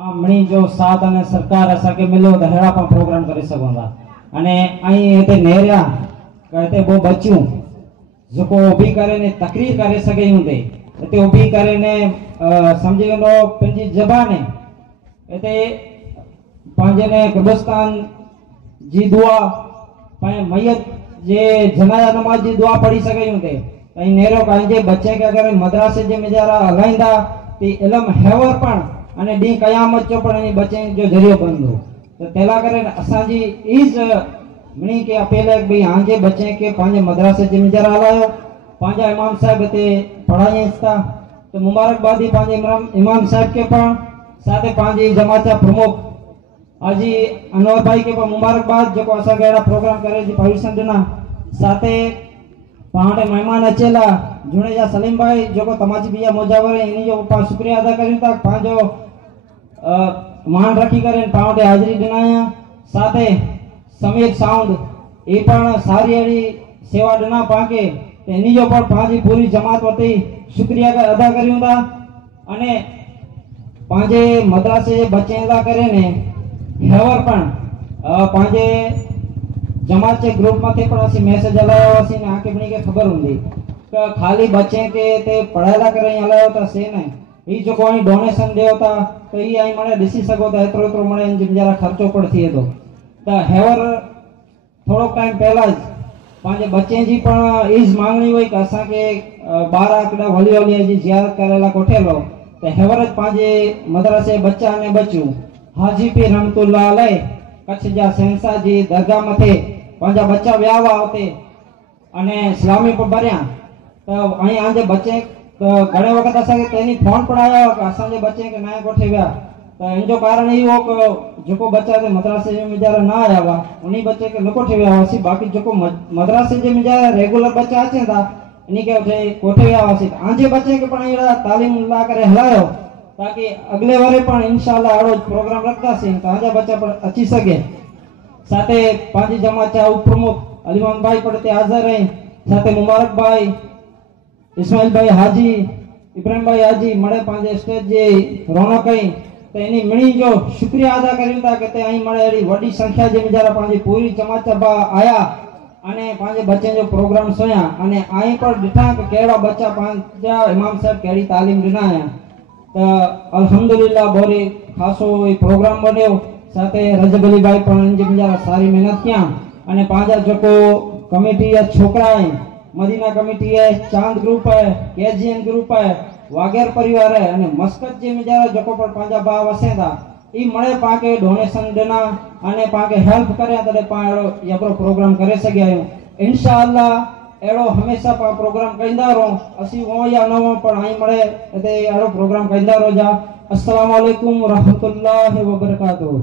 मणी जो साथ अने सरकार असा के मिलो तो हेड़ा पण प्रोग्राम करी सकोंदा अने अहीं एते नेरिया कहते बो बच्चू जको उभी करे ने तकरीर करे सके हुंदे एते उभी करे ने समझी लो पंजी जबान एते पांजे ने कब्रिस्तान जी दुआ पाए मैयत जे जनाजा नमाज जी दुआ पढ़ी सके हुंदे अहीं नेरो कांजे बच्चे के अगर मदरसे जे मेजारा हलाइंदा ते इल्म हेवर पण अने डी कयामत जो पण एनी बच्चे जो जरियो बंदो तो तेला करे असांजी इज मणी के अपील है भाई आंजे बच्चे के पांजे मदरसे जे मेजारा हलायो पांजा इमाम साहब ते पढ़ाईस्ता तो मुबारकबादी पांजे इमाम साहब के पण साथे पांजी जमाता प्रमुख हाजी अनवर भाई के पण मुबारकबाद जो असा गेड़ा प्रोग्राम करे जी भविष्य दिना साथे पांडे मेहमान अचेला जुनेजा सलीम भाई जो तमाची बिया मोजावर इनी जो पा शुक्रिया अदा करी ता पांजो मान रखी करे पांडे हाजिरी दिनाया साथे समीर साउंड ए पण सारी एडी सेवा दिना पाके इनी जो पण पांजी पूरी जमात वती शुक्रिया अदा करियोंदा अने पांजे मदरसे बच्चे ला करे ने हेवर पण पांजे जमात के ग्रुप में पण असी मैसेज हलायो असी ने आके बणी के खबर हुंदी तो खाली बच्चे के ते पढ़ायला करे हलायो ता से ने ई जो कोई डोनेशन देयो ता तो ई आई मने दिसी सको ता एतरो एतरो मने जिम जरा खर्चो पण थी तो हेवर थोड़ो टाइम पहला पांजे बच्चे जी पण इज मांगणी होई के असा के 12 आकड़ा वली वली जी जियारत करेला कोठेलो तो हेवर पांजे मदरसे बच्चा ने बच्चू हाजी पी रहमतुल्लाह अलैह कच्छ जा सेंसा जी दरगाह मथे पांजा बच्चा व्यावा होते अने इस्लामी पर भरिया तो अहीं आंजे बच्चे घणे वक्त असा के तेनी फोन पढ़ाया के असा जे बच्चे के नया कोठे व्या तो इनजो कारण ई हो के जोको बच्चा के मदरसे में जरा ना आया वा उनी बच्चे के न कोठे व्या वासी बाकी जोको मदरसे जे में जरा रेगुलर बच्चा आछे ता इनी के उठे कोठे व्या वासी आंजे बच्चे के पण एड़ा तालीम ला करे हलायो ताकि अगले वारे पण इंशाअल्लाह आड़ो प्रोग्राम रखता से ताजा बच्चा पण अच्छी सके साथे पांची जमात चा प्रमुख अलीमान भाई पड़ते हाजिर रहे साथे मुबारक भाई इस्माइल भाई हाजी इब्राहिम भाई हाजी मड़े पांचे स्टेज जे रौनक कई तो एनी मणी जो शुक्रिया अदा करिंदा के ते आई मड़े एडी वडी संख्या जे मेजारा पांची पूरी जमात बा आया अने पांचे बच्चे जो प्रोग्राम सोया अने आई पर दिठा के केड़ा बच्चा पांचा इमाम साहब केड़ी तालीम दिना है तो अल्हम्दुलिल्लाह बोरी खासो ए प्रोग्राम बन्यो साथे रजब अली भाई पण जे मेजारा सारी मेहनत किया अने पांजा जोको कमिटी या छोकरा है मदीना कमिटी है चांद ग्रुप है केजीएन ग्रुप है वागेर परिवार है अने मस्कत जे मेजारा जोको पण पांजा बा वसेदा ई मळे पाके डोनेशन देना अने पाके हेल्प करे तडे पाड़ो यबरो प्रोग्राम करे सके इंशाअल्लाह एड़ो हमेशा पा प्रोग्राम कइंदा रहो असी वो या नवो पण आई मळे ते एड़ो प्रोग्राम कइंदा रहो जा अस्सलाम वालेकुम व रहमतुल्लाहि व बरकातहू।